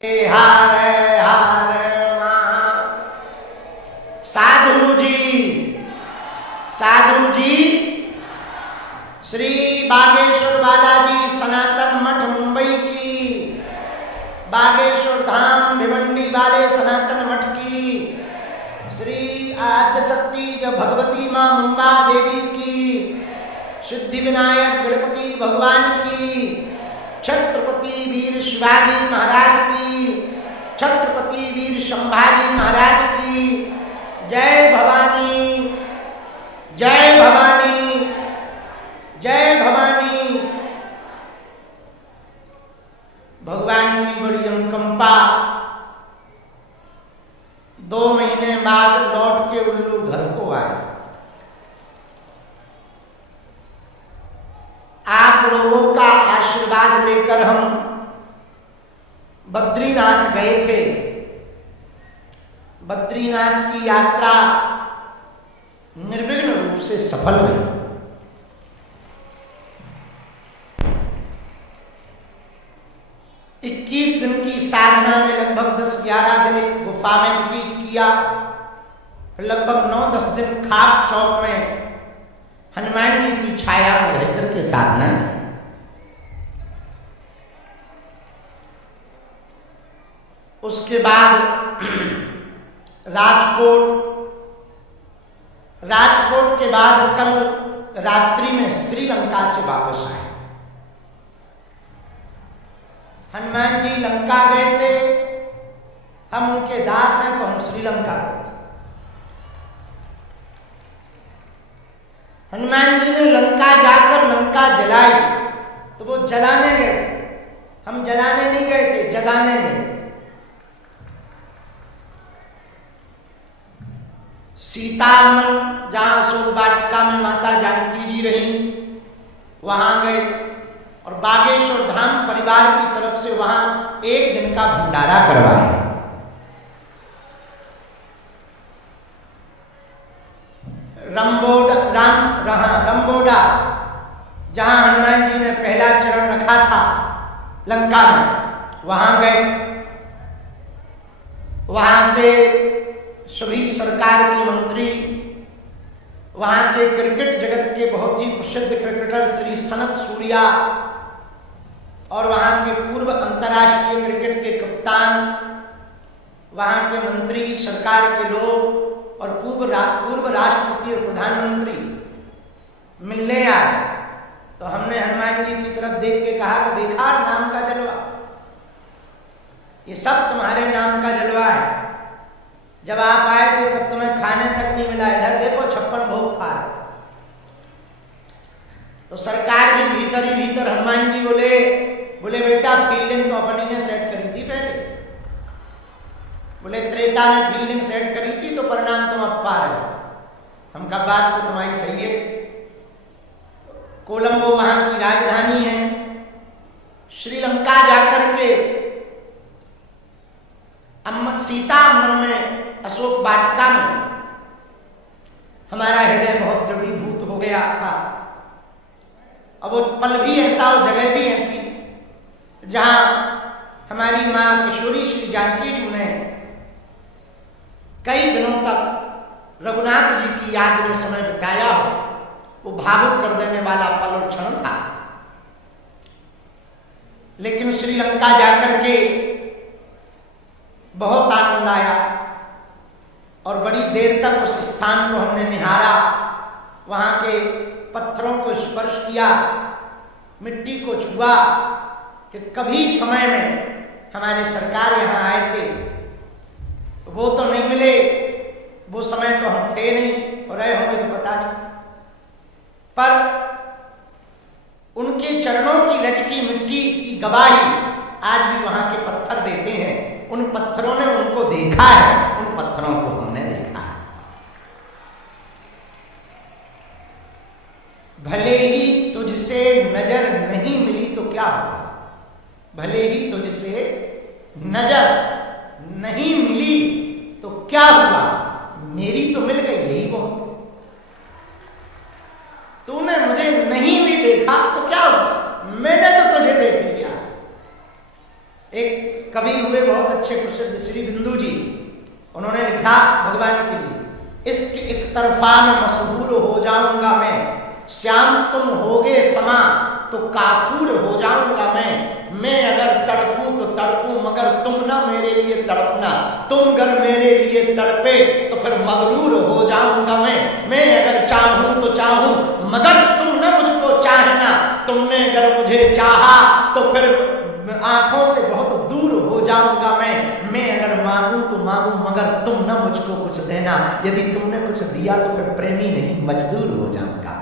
हारे हारे साधु जी श्री बागेश्वर बालाजी सनातन मठ मुंबई की, बागेश्वर धाम भिवंडी वाले सनातन मठ की, श्री आद्यशक्ति जो भगवती मां मुंबा देवी की, सिद्धि विनायक गणपति भगवान की, छत्रपति वीर शिवाजी महाराज की, छत्रपति वीर संभाजी महाराज की जय भवानी, जय भवानी, जय भवानी। भगवान की बड़ी अनुकंपा, 2 महीने बाद लौट के उल्लू घर को आए। आप लोगों का आशीर्वाद लेकर हम बद्रीनाथ गए थे। बद्रीनाथ की यात्रा निर्विघ्न रूप से सफल रही। इक्कीस दिन की साधना में लगभग 10-11 दिन गुफा में व्यतीत किया, लगभग 9-10 दिन खाक चौक में हनुमान जी की छाया में रहकर के साधना की। उसके बाद राजकोट के बाद कल रात्रि में श्रीलंका से वापस आए। हनुमान जी लंका गए थे, हम उनके दास हैं तो हम श्रीलंका गए थे। हनुमान जी ने लंका जाकर लंका जलाई तो वो जलाने गए थे, हम जलाने नहीं गए थे, जगाने गए थे। सीतारमन जहां अशोक वाटिका में माता जानकी जी रही वहां गए, और बागेश्वर धाम परिवार की तरफ से वहां 1 दिन का भंडारा करवाया। रंबोडा जहां हनुमान जी ने पहला चरण रखा था लंका में, वहां गए। वहां के सभी सरकार के मंत्री, वहां के क्रिकेट जगत के बहुत ही प्रसिद्ध क्रिकेटर श्री सनत सूर्या और वहां के पूर्व अंतर्राष्ट्रीय क्रिकेट के कप्तान, वहां के मंत्री, सरकार के लोग और पूर्व राष्ट्रपति और प्रधानमंत्री मिलने आए। तो हमने हनुमान जी की तरफ देख के कहा कि देखा नाम का जलवा, ये सब तुम्हारे नाम का जलवा है। जब आप आए थे तब तुम्हें खाने तक नहीं मिला, इधर देखो 56 भोग खा रहे। तो सरकार भी भीतर ही भीतर हनुमान जी बोले बेटा फील्डिंग तो अपनी ने सेट करी थी पहले, बोले त्रेता में फील्डिंग सेट करी थी तो परिणाम तुम अब पा रहे हो। हम कहा बात तो तुम्हारी सही है। कोलंबो वहां की राजधानी है। श्रीलंका जाकर के सीता अम्मन में अशोक वाटिका में हमारा हृदय बहुत द्रवीभूत हो गया था। अब वो पल भी ऐसा, वो जगह भी ऐसी जहां हमारी मां किशोरी श्री जानकी जी ने कई दिनों तक रघुनाथ जी की याद में समय बिताया हो। वो भावुक कर देने वाला पल और क्षण था। लेकिन श्रीलंका जाकर के बहुत आनंद आया और बड़ी देर तक उस स्थान को हमने निहारा, वहां के पत्थरों को स्पर्श किया, मिट्टी को छुआ कि कभी समय में हमारे सरकार यहां आए थे। वो तो नहीं मिले, वो समय तो हम थे नहीं और रहे होंगे तो पता नहीं, पर उनके चरणों की लचकी मिट्टी की गवाही आज भी वहां के पत्थर देते हैं। उन पत्थरों ने उनको देखा है, उन पत्थरों को हमने देखा है। भले ही तुझसे नजर नहीं मिली तो क्या होगा, भले ही तुझसे नजर नहीं मिली तो क्या हुआ, मेरी तो मिल गई, यही बहुत। तूने मुझे नहीं भी देखा तो क्या हुआ, मैंने तो तुझे देख लिया। एक कवि हुए बहुत बहुत अच्छे प्रसिद्ध श्री बिंदु जी, उन्होंने लिखा भगवान के लिए, इसके एक तरफा में मशहूर हो जाऊंगा मैं, श्याम तुम होगे समा तो काफूर हो जाऊंगा मैं अगर तड़पूं तो तड़पूं मगर तुम ना मेरे लिए तड़पना, तुम अगर मेरे लिए तड़पे तो फिर मगरूर हो जाऊंगा मैं अगर चाहूं तो चाहूं मगर तुम ना मुझको चाहना, तुमने अगर मुझे चाहा तो फिर आंखों से बहुत दूर हो जाऊंगा मैं अगर मांगू तो मांगू मगर तुम ना मुझको कुछ देना, यदि तुमने कुछ दिया तो फिर प्रेमी नहीं मजदूर हो जाऊंगा।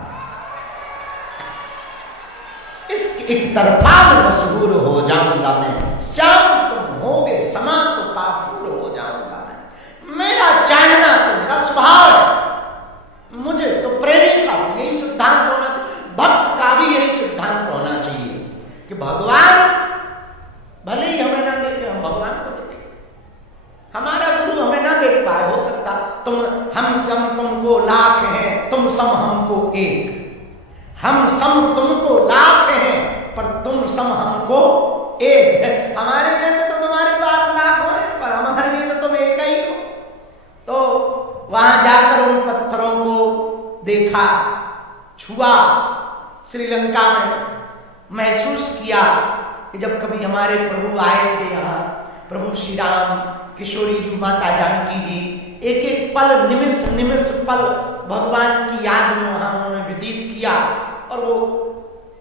इसके एक तरफा में मशहूर हो जाऊंगा मैं, श्याम तुम होगे समा तो काफूर हो जाऊंगा मैं, मेरा चाहना तो मेरा स्वभाव है, मुझे तो प्रेमी का यही सिद्धांत होना चाहिए, भक्त का भी यही सिद्धांत होना चाहिए कि भगवान भले ही हमें ना देखे, हम भगवान को देखें, हमारा गुरु हमें ना देख पाए, हो सकता हम सम तुमको लाख हैं, तुम सम हमको एक, हम सम तुमको लाख हैं पर तुम सम हमको एक है, हमारे जैसे तो तुम्हारे पास लाखों हैं पर हमारे लिए तो तुम एक ही हो। तो वहां जाकर उन पत्थरों को देखा, छुआ, श्रीलंका में महसूस किया कि जब कभी हमारे प्रभु आए थे यहाँ, प्रभु श्री राम, किशोरी जी, माता जानकी जी, एक एक पल निमिष निमिष पल भगवान की याद में वहां उन्होंने व्यतीत किया और वो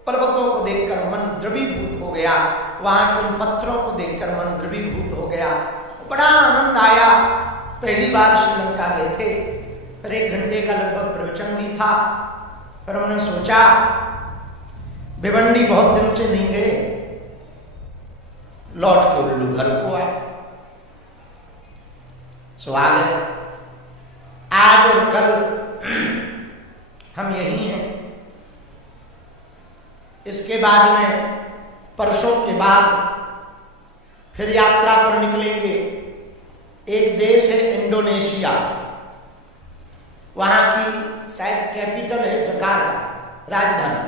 पर्वतों को देखकर मन द्रवीभूत हो गया, वहां के उन पत्थरों को देखकर मन द्रवीभूत हो गया, बड़ा आनंद आया। पहली बार श्रीलंका गए थे, फिर 1 घंटे का लगभग प्रवचन भी था, फिर हमने सोचा भिवंडी बहुत दिन से नहीं गए, लौट के उल्लू घर को आए, सो आ गए। आज और कल हम यही हैं, इसके बाद में परसों के बाद फिर यात्रा पर निकलेंगे। एक देश है इंडोनेशिया, वहां की शायद कैपिटल है जकार्ता, राजधानी,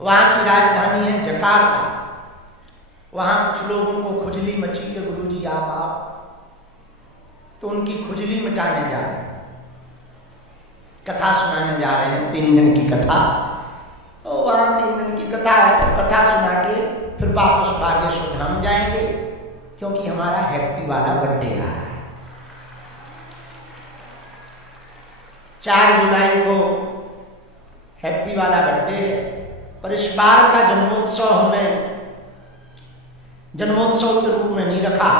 वहां की राजधानी है जकार्ता। वहां कुछ लोगों को खुजली मची के गुरुजी आप तो उनकी खुजली मिटाने जा रहे हैं, कथा सुनाने जा रहे हैं, 3 दिन की कथा। तो वहां 3 दिन की कथा है, कथा सुना के फिर वापस बागेश्वर धाम जाएंगे, क्योंकि हमारा हैप्पी वाला बर्थडे आ रहा है। 4 जुलाई को हैप्पी वाला बर्थडे, पर इस बार का जन्मोत्सव हमने जन्मोत्सव के रूप में नहीं रखा,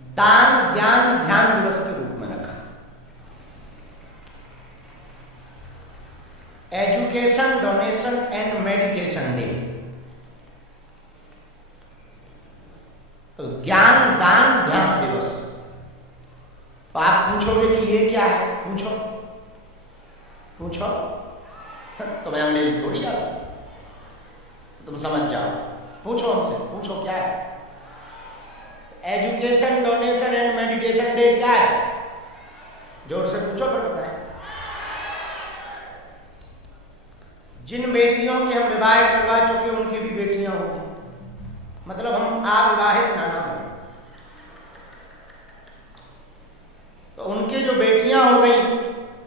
दान ज्ञान ध्यान दिवस के रूप में रखा। Education, donation and meditation day. तो ज्ञान दान ध्यान दिवस। तो आप पूछोगे कि ये क्या है, पूछो तुम्हें अंग्रेजी थोड़ी आता, तुम समझ जाओ, पूछो हमसे, पूछो क्या है education, donation and meditation day, क्या है, जोर से पूछो फिर बताएं। जिन बेटियों के हम विवाह करवा चुके उनकी भी बेटियां होंगी, मतलब हम अविवाहित नाना बने, तो उनके जो बेटियां हो गई,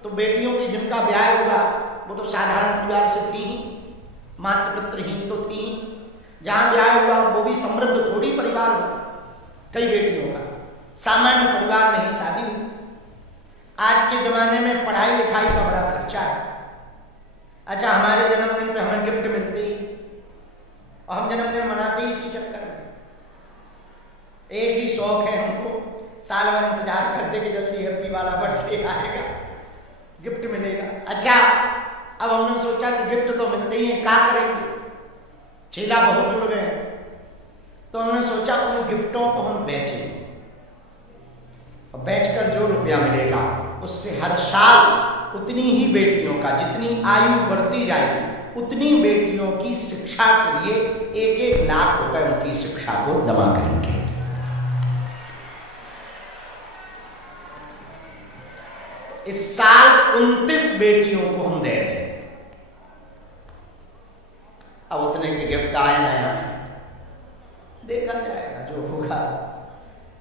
तो बेटियों की जिनका ब्याह हुआ वो तो साधारण परिवार से थी, मातृ पितृहीन तो थी, जहां ब्याह हुआ वो भी समृद्ध थोड़ी परिवार होगा, कई बेटियों का सामान्य परिवार में ही शादी हुई। आज के जमाने में पढ़ाई लिखाई का बड़ा खर्चा है। अच्छा, हमारे जन्मदिन पे हमें गिफ्ट मिलते ही और हम जन्मदिन मनाते ही इसी चक्कर में। एक ही शौक है हमको, साल भर इंतजार करते कि जल्दी हैप्पी वाला बर्थडे आएगा, गिफ्ट मिलेगा। अच्छा, अब हमने सोचा कि गिफ्ट तो मिलते ही है, क्या करेंगे, चेला बहुत जुड़ गए, तो हमने सोचा उन गिफ्टों को हम बेचें, और बेचकर जो रुपया मिलेगा उससे हर साल उतनी ही बेटियों का, जितनी आयु बढ़ती जाएगी उतनी बेटियों की शिक्षा के लिए 1-1 लाख रुपए उनकी शिक्षा को जमा करेंगे। इस साल 29 बेटियों को हम दे रहे हैं। अब उतने के गिफ्ट आए ना आए, देखा जाएगा जो होगा।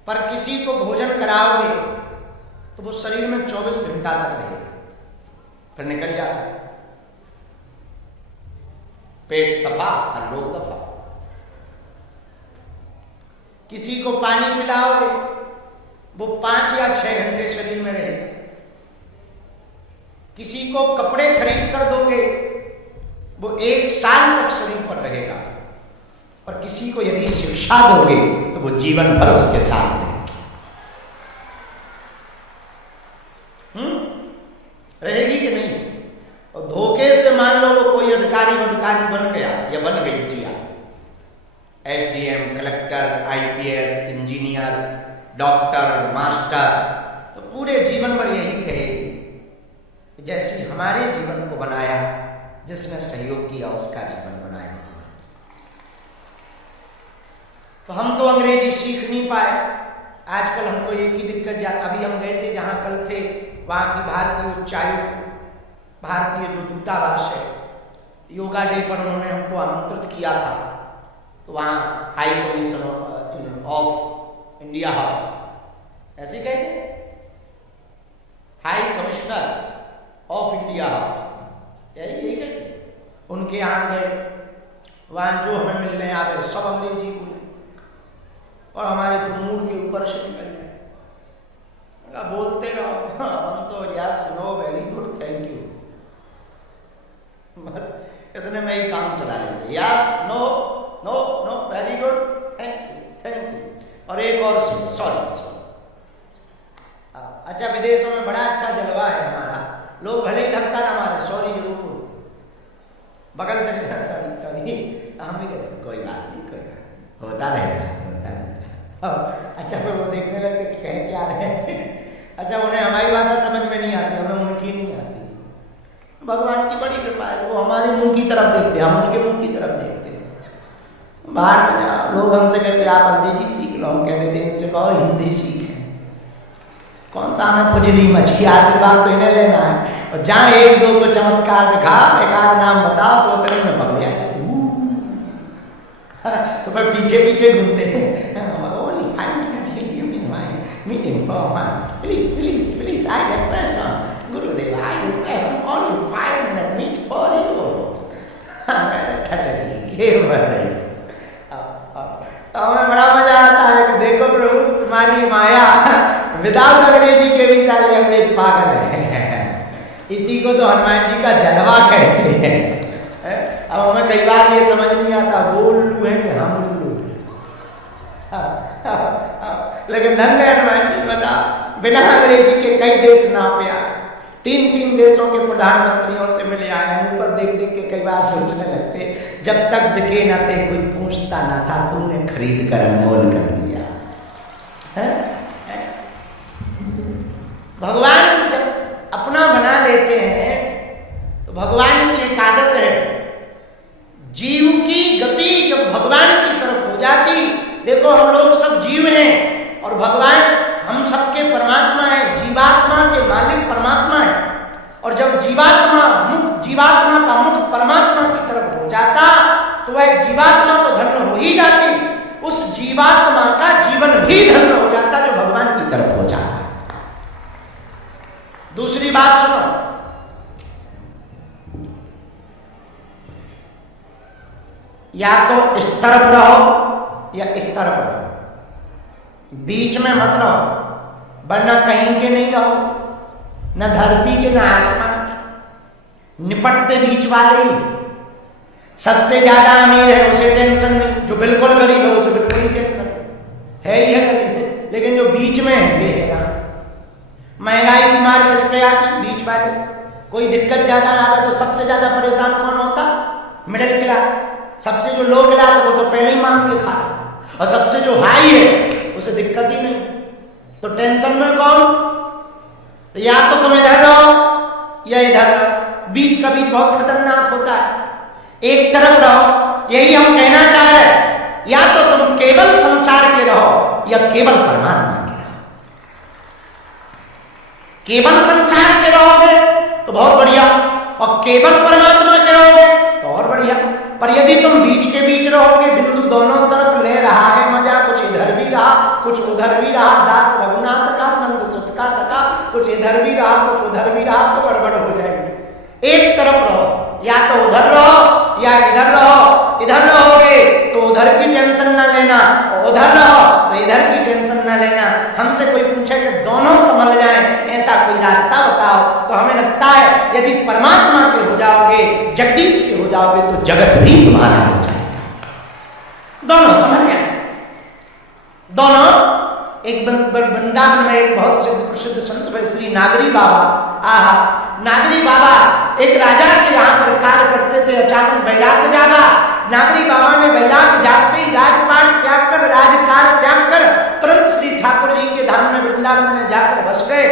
पर किसी को भोजन कराओगे तो वो शरीर में 24 घंटा तक रहेगा, फिर निकल जाता है। पेट सफा और लोग दफा। किसी को पानी पिलाओगे वो 5 या 6 घंटे शरीर में रहेगा। किसी को कपड़े खरीद कर दोगे वो 1 साल तक शरीर पर रहेगा। और किसी को यदि शिक्षा दोगे तो वो जीवन भर उसके साथ रहेगी। रहेगी कि नहीं? और धोखे से मान लो वो कोई अधिकारी बन गया या बन गई बिटिया, SDM, collector, IPS, engineer, doctor, master, तो पूरे जीवन भर यही कहेगी जैसे हमारे जीवन को बनाया, जिसने सहयोग किया उसका जीवन बनाया। तो हम तो अंग्रेजी सीख नहीं पाए। आजकल हमको एक ही दिक्कत अभी हम गए थे जहां कल थे, वहां की भारतीय उच्चायुक्त, भारतीय जो दूतावास है, योगा डे पर उन्होंने हमको आमंत्रित किया था। तो वहाँ high commission of India house, ऐसे कहते, high commissioner of India house, यही कहते, उनके यहाँ गए। वहाँ जो हमें मिलने आ गए सब अंग्रेजी बोले और हमारे तो मूड के ऊपर से निकल गए। बोलते रहो, हम तो yes no very good thank you, बस इतने में ही काम चला लेते। Yes no no no very good thank you और एक और सॉरी। अच्छा, विदेशों में बड़ा अच्छा जलवा है हमारा, लोग भले ही धक्का ना मारे, सॉरी जरूर बोल, बगल से सॉरी हम भी कहते कोई बात नहीं, कोई बात नहीं, होता रहता है। अच्छा, फिर वो देखने लगते कि कहीं क्या रहे। अच्छा, उन्हें हमारी भाषा समझ में नहीं आती, हमें उनकी नहीं आती। भगवान की बड़ी कृपा है, वो हमारे मुंह की तरफ देखते, हम उनके मुंह की तरफ देखते। बाहर में जाओ, लोग हमसे कहते आप अंग्रेजी सीख लो, हम कहते थे इनसे कहो हिंदी सीखें। कौन सा हमें खुजली मछली आशीर्वाद तो इन्हें लेना है। और जहाँ 1-2 को चमत्कार दिखा, एक आध नाम बताओ तो उतने में पकड़ जाए, तो फिर पीछे पीछे घूमते हैं। Meeting for one. Please, I request Gurudev, I request only 5 minutes meet for you. हमें बड़ा मजा आता है कि देखो प्रभु तुम्हारी माया, विदाउट अंग्रेजी के भी सारे अंग्रेज पागल है। इसी को तो हनुमान जी का जलवा कहते हैं। अब हमें कई बार ये समझ नहीं आता वो उल्लू है कि हम उल्लू। लेकिन धन्य हनुमान जी बता, बिना अंग्रेजी के कई देश नापे आए, 3 देशों के प्रधानमंत्रियों से मिले आए। ऊपर देख देख के कई बार सोचने लगते, जब तक बिके न थे कोई पूछता ना था, तूने खरीद कर अनमोल कर लिया। भगवान जब अपना बना लेते हैं तो भगवान की एक आदत है, जीव की गति जब भगवान की तरफ हो जाती। देखो हम लोग सब जीव हैं और भगवान हम सबके परमात्मा है, जीवात्मा के मालिक परमात्मा है। और जब जीवात्मा का मुख परमात्मा की तरफ हो जाता तो वह जीवात्मा तो धन्य हो ही जाती, उस जीवात्मा का जीवन भी धन्य हो जाता जो भगवान की तरफ हो जाता। दूसरी बात सुनो, या तो इस तरफ रहो या इस तरफ रहो, बीच में मत रहो, वरना कहीं के नहीं रहो, न धरती के न आसमान के, निपटते बीच वाले ही। सबसे ज्यादा अमीर है उसे टेंशन नहीं, जो बिल्कुल गरीब है उसे बिल्कुल ही टेंशन है ही है गरीब, लेकिन जो बीच में है बेहरा। महंगाई की मार किस पे आती? बीच वाले। कोई दिक्कत ज्यादा आवे तो सबसे ज्यादा परेशान कौन होता? Middle class. सबसे जो लो क्लास है वो तो पहले ही मांग के खा रहा, और सबसे जो हाई है उसे दिक्कत ही नहीं। तो टेंशन में कौन? तो या तो तुम इधर रहो या इधर रहो, बीच का बीच बहुत खतरनाक होता है। एक तरफ रहो, यही हम कहना चाह रहे हैं। या तो तुम केवल संसार के रहो या केवल परमात्मा के रहो। केवल संसार के रहोगे तो बहुत बढ़िया, और केवल परमात्मा के रहोगे तो और बढ़िया। पर यदि तुम बीच के बीच रहोगे, बिंदु दोनों तरफ ले रहा है मजा, कुछ इधर भी रहा कुछ उधर भी रहा, दास रघुनाथ का नंद सुत का सका, कुछ इधर भी रहा कुछ उधर भी रहा, तो गड़बड़ हो जाएगी। एक तरफ रहो, या तो उधर रहो या इधर रहो। इधर रहोगे तो उधर की टेंशन ना लेना, और उधर रहो तो इधर की टेंशन ना लेना। हमसे कोई पूछे कि दोनों संभल जाएं, ऐसा कोई रास्ता बताओ, तो हमें लगता है यदि परमात्मा के हो जाओगे, जगदीश के हो जाओगे, तो जगत भी तुम्हारा हो जाएगा। दोनों संभल जाए, दोनों। एक वृंदावन में एक बहुत सिद्ध प्रसिद्ध संत भाई श्री नागरी बाबा, आहा, नागरी बाबा एक राजा के यहाँ पर कार्य करते थे। अचानक वैराग्य जागा। नागरी बाबा ने वैराग्य जागते ही राजपाट त्याग कर, राजकार्य त्याग कर तुरंत श्री ठाकुर जी के धाम में वृंदावन में जाकर बस गए।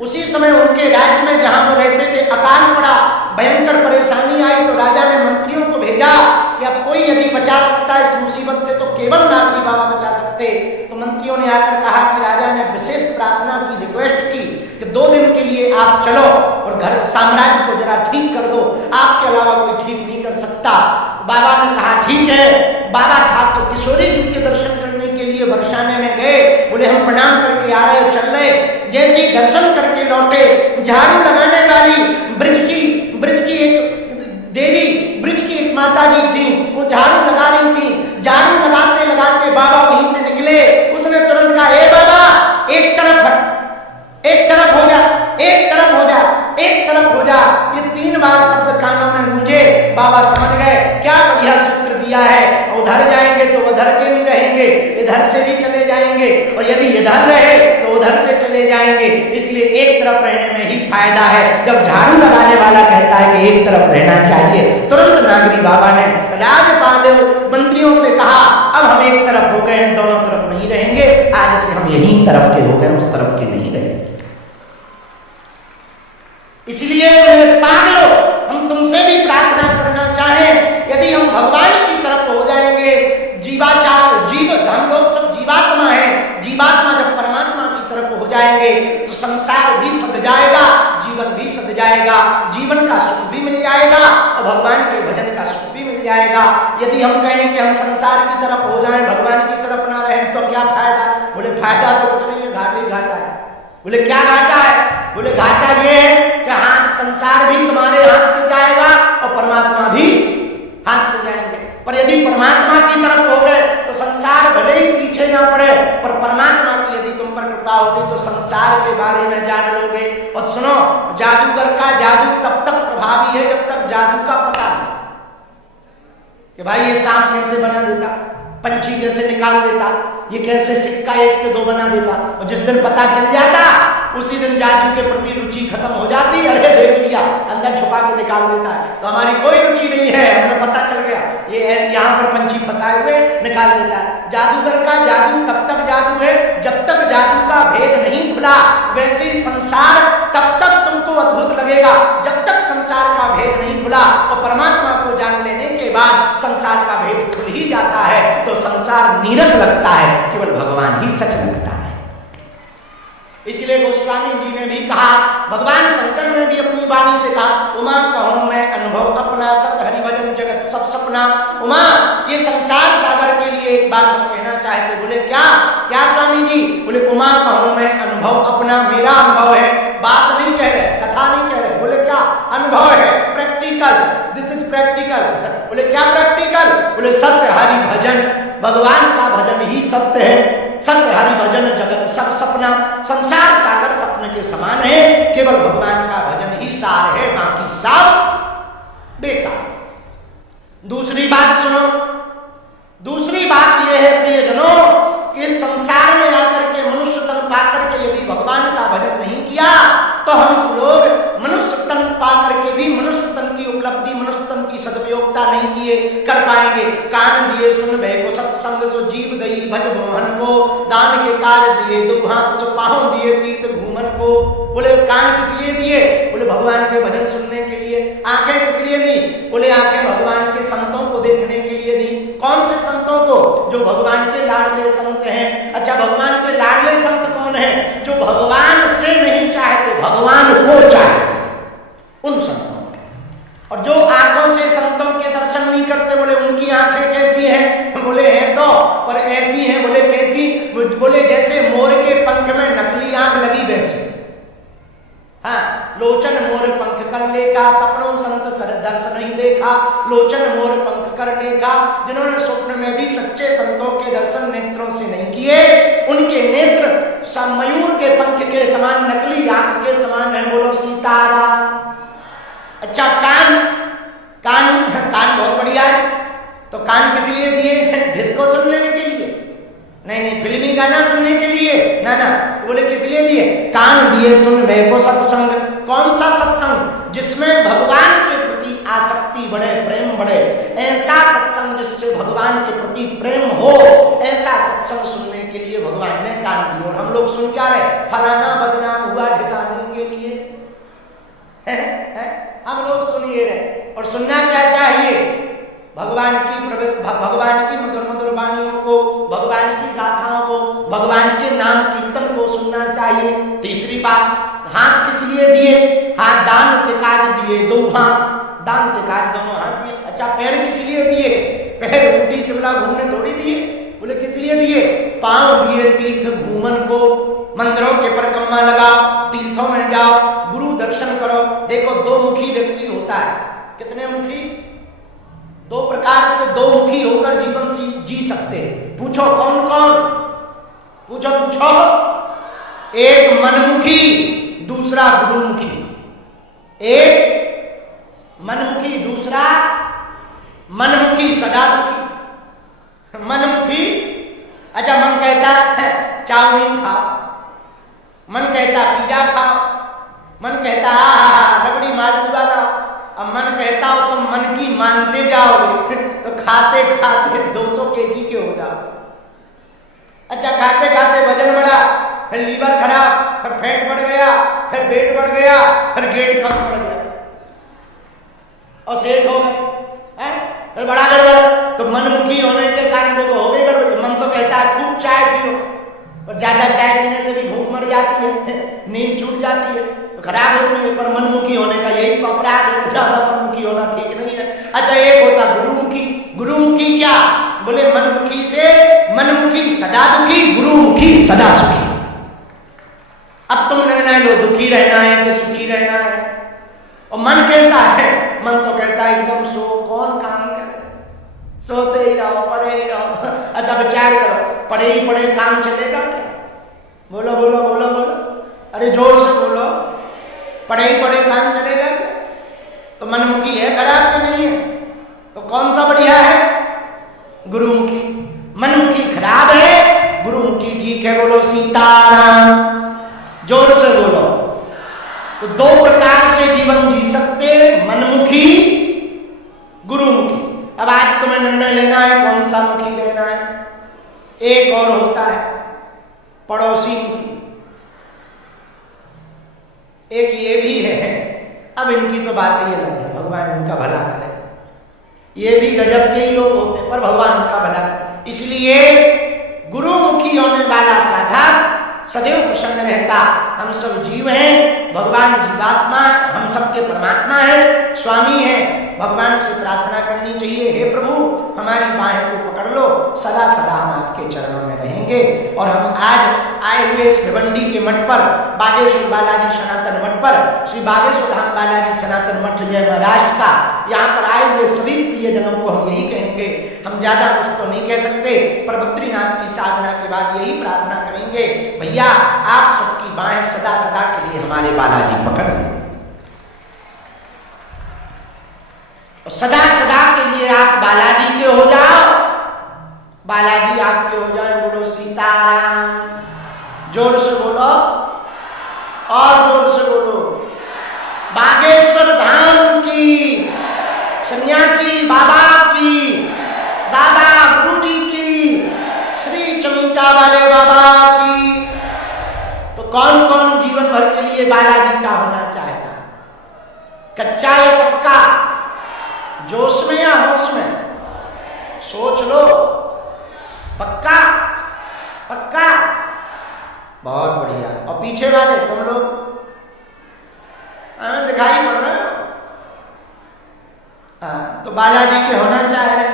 उसी समय उनके राज्य में जहां वो रहते थे अकाल पड़ा, भयंकर परेशानी आई, तो राजा ने मंत्रियों को भेजा कि अब कोई यदि बचा सकता है इस मुसीबत से तो केवल नागरी बाबा बचा सकते। तो मंत्रियों ने आकर कहा कि राजा ने विशेष प्रार्थना की, रिक्वेस्ट की कि 2 दिन के लिए आप चलो और घर साम्राज्य को जरा ठीक कर दो, आपके अलावा कोई ठीक नहीं कर सकता। बाबा ने कहा ठीक है। बाबा ठाकुर किशोरी जी के दर्शन करने के लिए बरसाने में गए। बोले हम प्रणाम करके आ रहे हो, चल रहे। जैसे ही दर्शन करके लौटे, झाड़ू लगाने वाली ब्रिज की एक देवी, ब्रिज की एक माता जी थी, वो झाड़ू लगा रही थी। झाड़ू लगाते लगाते बाबा वहीं से निकले। उसने तुरंत कहा, ए बाबा एक तरफ हट, एक तरफ हो जा, एक तरफ हो जा, एक तरफ हो जा। ये 3 बार शब्द कानों में गूंजे। बाबा समझ गए क्या बढ़िया सूत्र दिया है। उधर जाएंगे तो उधर के नहीं रहेंगे, इधर से भी चले जाएंगे, और यदि इधर रहे तो उधर से चले जाएंगे। इसलिए एक तरफ रहने में ही फायदा है। जब झाड़ू लगाने वाला कहता है कि एक तरफ रहना चाहिए, तुरंत नागरी बाबा ने राजपाल मंत्रियों से कहा, अब हम एक तरफ हो गए हैं, दोनों तरफ नहीं रहेंगे, आज से हम यही तरफ के हो गए, उस तरफ के नहीं रहेंगे। इसलिए मेरे पागलों, हम तुमसे भी प्रार्थना करना चाहें, यदि हम भगवान की तरफ हो जाएंगे, हम लोग सब जीवात्मा हैं, जीवात्मा जब परमात्मा की तरफ हो जाएंगे तो संसार भी सध जाएगा, जीवन भी सध जाएगा, जीवन का सुख भी मिल जाएगा और भगवान के भजन का सुख भी मिल जाएगा। यदि हम कहें कि हम संसार की तरफ हो जाएं, भगवान की तरफ ना रहें, तो क्या फायदा? बोले फायदा तो कुछ नहीं है, घाटा ही घाटा है। बोले क्या घाटा है? बोले घाटा ये है कि हाथ संसार भी तुम्हारे हाथ से जाएगा और परमात्मा भी हाथ से जाएंगे। पर यदि परमात्मा की तरफ हो गए तो संसार भले ही पीछे ना पड़े, पर परमात्मा की यदि तुम पर कृपा होगी तो संसार के बारे में जान लोगे। और सुनो, जादूगर का जादू तब तक प्रभावी है जब तक जादू का पता नहीं कि भाई ये सांप कैसे बना देता, पंछी कैसे निकाल देता, ये कैसे सिक्का 1 के 2 बना देता। और जिस दिन पता चल जाता उसी दिन जादू के प्रति रुचि खत्म हो जाती। अरे देख लिया, अंदर छुपा के निकाल देता है, तो हमारी कोई रुचि नहीं है, हमें पता चल गया ये यहाँ पर पंछी फंसाए हुए, निकाल देता है। जादूगर का जादू तब तक जादू है जब तक जादू का भेद नहीं खुला। वैसे ही संसार तब तक तुमको अद्भुत लगेगा जब तक संसार का भेद नहीं खुला। और परमात्मा को जान लेने के बाद संसार का भेद खुल ही जाता है, तो संसार नीरस लगता है, केवल भगवान ही सच लगता है। इसलिए गोस्वामी जी ने भी कहा, भगवान शंकर ने भी अपनी वाणी से कहा, उमा कहूं मैं अनुभव अपना, सत हरि भजन जगत सब सपना। उमा, ये संसार सागर के लिए एक बात हम कहना चाहते। बोले क्या? क्या स्वामी जी? बोले उमा कहूं मैं अनुभव अपना, मेरा अनुभव है, बात नहीं कह रहे, कथा नहीं कह रहे। बोले क्या? अनुभव है, प्रैक्टिकल, दिस इज प्रैक्टिकल। बोले क्या प्रैक्टिकल? बोले सत्य हरि भजन, भगवान का भजन ही सत्य है। सत्य हरि भजन जगत सब सपना, संसार सागर सपने के समान है, केवल भगवान का भजन ही सार है, बाकी सब बेकार। दूसरी बात सुनो, दूसरी बात यह है प्रियजनों कि संसार में आकर के मनुष्य तन पाकर के यदि भगवान का भजन नहीं किया तो हम लोग मनुष्य तन पाकर के भी मनुष्य तन की उपलब्धि, मनुष्य तन की सदुपयोगता नहीं किए कर पाएंगे। कान दिए सुन भय को सत्संग, सो जीव दई भज मोहन को, दान के कार्य दिए 2 हाथ, सो पाँव दिए तीर्थ घूमन को। बोले कान किस लिए दिए? बोले भगवान के भजन सुनने के लिए। आंखें किस लिए दी? बोले आंखें भगवान के संतों को देखने के लिए दी। कौन से संतों को? जो भगवान के लाडले संत हैं। अच्छा, भगवान के लाडले संत कौन है? जो भगवान से नहीं चाहते, भगवान को चाहते, उन संतों। और जो आंखों से संतों के दर्शन नहीं करते। बोले उनकी आंखें कैसी हैं? बोले हैं तो, पर ऐसी हैं। बोले कैसी? बोले जैसे मोर के पंख में नकली आंख लगी वैसे। हाँ, लोचन मोर पंख कर लेगा, सपनों संत सर दर्श नहीं देखा। लोचन मोर पंख कर लेगा, जिन्होंने स्वप्न में भी सच्चे संतों के दर्शन नेत्रों से नहीं किए, उनके नेत्र मयूर के पंख के समान, नकली आंख के समान है। बोलो सीताराम। अच्छा, कान बहुत बढ़िया है। तो कान किस लिए दिए? डिस्को सुनने के लिए? नहीं, फिल्मी गाना सुनने के लिए ना। बोले किस लिए दिए? कान दिए सुन बे को सत्संग। कौन सा सत्संग? जिसमें भगवान के प्रति आसक्ति बढ़े, प्रेम बढ़े। ऐसा सत्संग जिससे भगवान के प्रति प्रेम हो, ऐसा सत्संग सुनने के लिए भगवान ने कान दिए। और हम लोग सुन क्या रहे? फलाना बदनाम हुआ ठिकाने के लिए हम लोग सुनिए रहे। और सुनना क्या चाहिए? भगवान की मधुर मधुर वाणियों को, भगवान की गाथाओं को, भगवान के नाम कीर्तन को सुनना चाहिए। तीसरी बात, हाथ किस लिए दिए? हाथ दान के काज दिए, दो हाथ दान के काज, दोनों हाथ दिए। अच्छा, पैर किस लिए दिए? पैर ऊटी शिमला घूमने थोड़ी दिए। बोले किस लिए दिए? पांव दिए तीर्थ घूमन को, मंदिरों के परिक्रमा लगाओ, तीर्थों में जाओ, गुरु दर्शन करो। देखो, दो मुखी व्यक्ति होता है। कितने मुखी? दो प्रकार से दो मुखी होकर जीवन जी सकते। पूछो कौन कौन? पूछो। एक मनमुखी, दूसरा गुरुमुखी। एक मनमुखी, दूसरा मनमुखी सदामुखी। मनमुखी, अच्छा, मन कहता है चाउमीन खाओ, मन कहता पिज्जा खाओ, मन कहता रबड़ी मालपुआ लाओ। अब मन कहता हो तुम मन की मानते जाओगे तो खाते खाते 200 kg के हो जाओगे। अच्छा, खाते खाते वजन बढ़ा, फिर लीवर खराब, फिर फैट बढ़ गया, फिर वेट बढ़ गया, फिर गेट कम बढ़ गया और सेठ हो गए, फिर बड़ा गड़बड़। तो मनमुखी होने के कारण देखो हो गई गड़बड़। मन तो कहता है खूब चाय पियो, और ज्यादा चाय पीने से भी भूख मर जाती है, नींद छूट जाती है, खराब होती है। पर मनमुखी होने का यही अपराध है, ज्यादा मनमुखी होना ठीक नहीं है। अच्छा, एक होता गुरुमुखी। गुरुमुखी क्या? बोले मनमुखी से मनमुखी सदा दुखी, गुरुमुखी सदा सुखी। अब तुम निर्णय लो, दुखी रहना है कि सुखी रहना है। और मन कैसा है? मन तो कहता है एकदम सो, कौन काम करे, सोते ही रहो, पढ़े ही रहो। अच्छा, विचार करो, पढ़े ही पढ़े काम चलेगा क्या? बोलो बोलो बोलो बोलो, अरे जोर से बोलो, पढ़े ही पढ़े काम चलेगा क्या? तो मनमुखी है खराब कि नहीं है? तो कौन सा बढ़िया है? गुरुमुखी। मनमुखी खराब है, गुरुमुखी ठीक है। बोलो सीताराम, जोर से बोलो। तो दो प्रकार से जीवन जी सकते, मनमुखी, गुरुमुखी। अब आज तुम्हें निर्णय लेना है कौन सा मुखी रहना है। एक और होता है पड़ोसी मुखी, एक ये भी है। अब इनकी तो बात ही अलग है, भगवान उनका भला करे। ये भी गजब के ही लोग होते हैं, पर भगवान उनका भला करे। इसलिए गुरुमुखी होने वाला साधक सदैव प्रसन्न रहता। हम सब जीव हैं, भगवान जीवात्मा, हम सबके परमात्मा हैं, स्वामी हैं। भगवान से प्रार्थना करनी चाहिए, हे प्रभु हमारी बाहें को पकड़ लो, सदा सदा हम आपके चरणों में रहेंगे। और हम आज आए हुए इस भिवंडी के मठ पर, बागेश्वर बालाजी सनातन मठ पर, श्री बागेश्वर धाम बालाजी सनातन मठ जय महाराष्ट्र का, यहाँ पर आए हुए सभी प्रियजनों को हम यही कहेंगे। हम ज्यादा कुछ तो नहीं कह सकते, पर बद्रीनाथ की साधना के बाद यही प्रार्थना करेंगे, भैया आप सबकी बाहें सदा सदा के लिए हमारे बालाजी पकड़ लें, सदा सदा के लिए आप बालाजी के हो जाओ, बालाजी आपके हो जाए। बोलो सीताराम, जोर से बोलो और जोर से बोलो। बागेश्वर धाम की, सन्यासी बाबा की, दादा गुरुजी की, श्री चमीटा वाले बाबा की। तो कौन कौन जीवन भर के लिए बालाजी का होना चाहेगा? कच्चा या पक्का? जोश में या होश में? सोच लो। पक्का? पक्का? बहुत बढ़िया। और पीछे वाले तुम लोग दिखाई पड़ रहे हो? तो तो बालाजी के होना चाह रहे,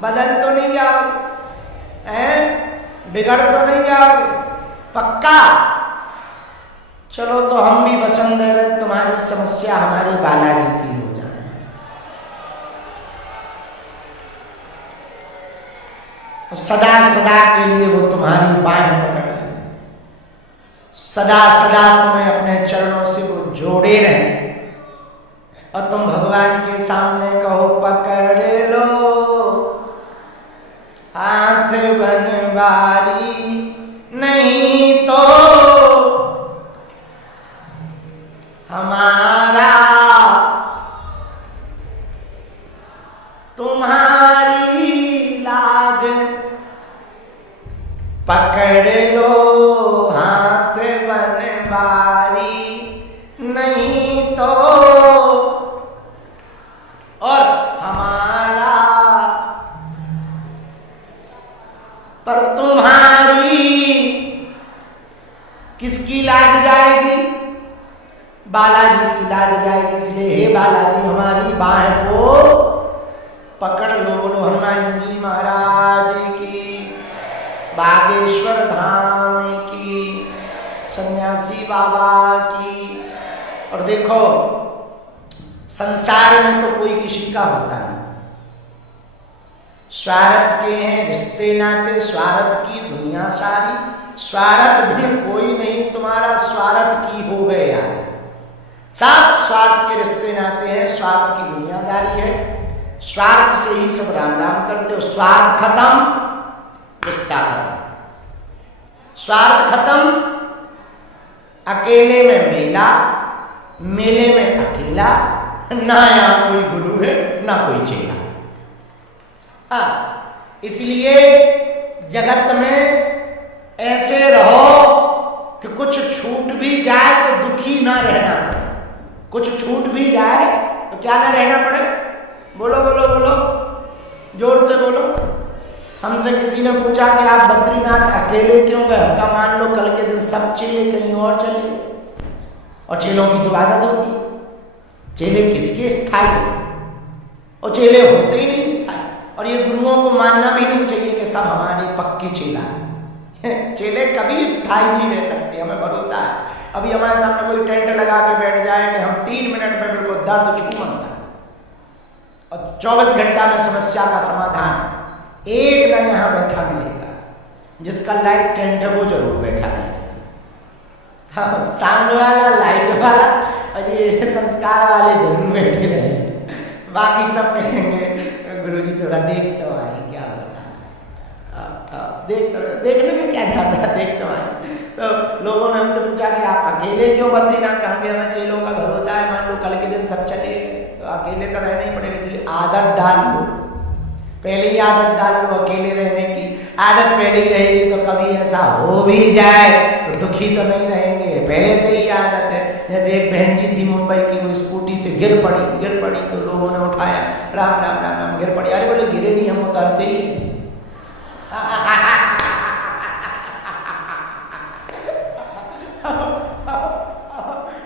बदल तो नहीं जाओगे, हैं? बिगड़ तो नहीं जाओगे, पक्का? चलो तो हम भी वचन दे रहे, तुम्हारी समस्या हमारे बालाजी की हो जाए। तो सदा सदा के लिए वो तुम्हारी बाहें पकड़ ले, सदा सदा तुम्हें अपने चरणों से वो जोड़े रहे, और तुम भगवान के सामने कहो पकड़ लो हाथ बनवारी, नहीं तो हमारा तुम्हारी लाज, पकड़ लो हाथ बनवारी, नहीं तो और हमारा, पर तुम्हारी किसकी लाज जाएगी? बालाजी की लाज जाएगी। इसलिए हे बालाजी हमारी बाहें को पकड़ लो। बोलो हनुमान जी महाराज की, बागेश्वर धाम की, सन्यासी बाबा की। और देखो संसार में तो कोई किसी का होता नहीं, स्वार्थ के हैं रिश्ते नाते, स्वार्थ की दुनिया सारी, स्वार्थ भी कोई नहीं तुम्हारा, स्वार्थ की हो गए यार, सब स्वार्थ के रिश्ते नाते हैं, स्वार्थ की दुनियादारी है, स्वार्थ से ही सब राम राम करते हो। स्वार्थ खत्म, रिश्ता खत्म, स्वार्थ खत्म, अकेले में मेला, मेले में अकेला, ना यहाँ कोई गुरु है ना कोई चेला। हाँ, इसलिए जगत में ऐसे रहो कि कुछ छूट भी जाए तो दुखी ना रहना पड़े, कुछ छूट भी जाए तो क्या ना रहना पड़े? बोलो बोलो बोलो, जोर से बोलो। हमसे किसी ने पूछा कि आप बद्रीनाथ अकेले क्यों गए? हमका मान लो कल के दिन सब चेले कहीं और चले गए, और चेलों की तो आदत होती है, चेले किसके स्थायी, और चेले होते ही नहीं स्थायी। और ये गुरुओं को मानना भी नहीं चाहिए कि सब हमारे पक्के चेला हैं। चेले कभी स्थायी नहीं रह सकते, हमें भरोसा है। अभी हमारे सामने कोई टेंट लगा के बैठ जाए कि हम 3 मिनट में बिल्कुल दर्द छू मनता, और 24 घंटा में समस्या का समाधान एक ना यहाँ बैठा मिलेगा, जिसका लाइट टेंट है वो जरूर बैठा रहेगा। हाँ, साउंड वाला, लाइट वाला और ये संस्कार वाले जरूर बैठे रहेंगे, बाकी सब कहेंगे गुरुजी थोड़ा देख तो आए क्या होता है, देखने में क्या जाता है, देख तो आए। तो लोगों ने हमसे पूछा कि आप अकेले क्यों बद्रीनाथ? कहेंगे हमें चेलों का भरोसा है, मान लो कल के दिन सब चले तो अकेले तो रहना ही पड़ेगा, इसलिए आदत डाल लो, पहले ही आदत डाल लो अकेले रहने की। आदत पहले ही रहेगी तो कभी ऐसा हो भी जाए तो दुखी तो नहीं रहेंगे, पहले से ही आदत है। जैसे एक बहन जी थी मुंबई की, वो स्कूटी से गिर पड़ी तो लोगों ने उठाया, राम राम राम राम, गिर पड़ी। अरे बोले गिरे नहीं, हम उतरते ही ऐसे।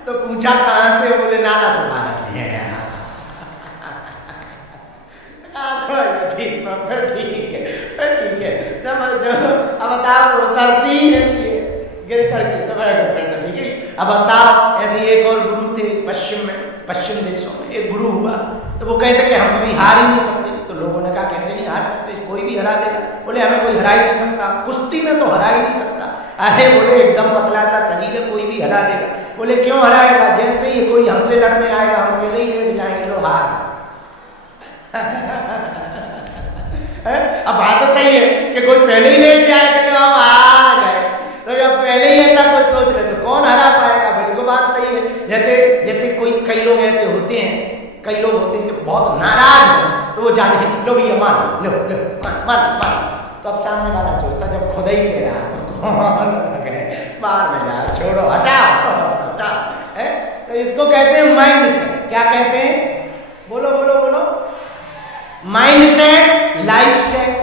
तो पूछा कहाँ से? बोले नाला से मारा से। ठीक है, फिर ठीक है। अब बताओ उतरती ही रहती है गिर करके, तो फिर तो ठीक है। अब बताओ, ऐसे एक और गुरु थे पश्चिम देशों में, एक गुरु हुआ तो वो कहते कि हम कभी हार ही नहीं सकते। तो लोगों ने कहा कैसे नहीं हार सकते, कोई भी हरा देगा। बोले हमें कोई हरा ही नहीं सकता, कुश्ती में तो हरा ही नहीं सकता। अरे बोले एकदम पतला सा शरीर है, कोई भी हरा देगा। बोले क्यों हराएगा? जैसे ही कोई हमसे लड़ने आएगा हम पहले ही लेट जाएंगे, लो हार। अब बात तो सही है कि कोई पहले ही लेट जाएगा तो हम हार गए, तो जब पहले ही ऐसा कुछ सोच रहे तो कौन हरा पाएगा? बिल्कुल बात सही है। जैसे कोई कई लोग ऐसे होते हैं, कई लोग होते हैं कि बहुत नाराज हो तो वो जाते हैं, लो भैया मार लो मार। तो अब सामने वाला सोचता जब खुद ही कह रहा तो कौन कहे मार में जा, छोड़ो, हटा है। तो इसको कहते हैं माइंड सेट। क्या कहते हैं? बोलो बोलो बोलो। Mind set, life set.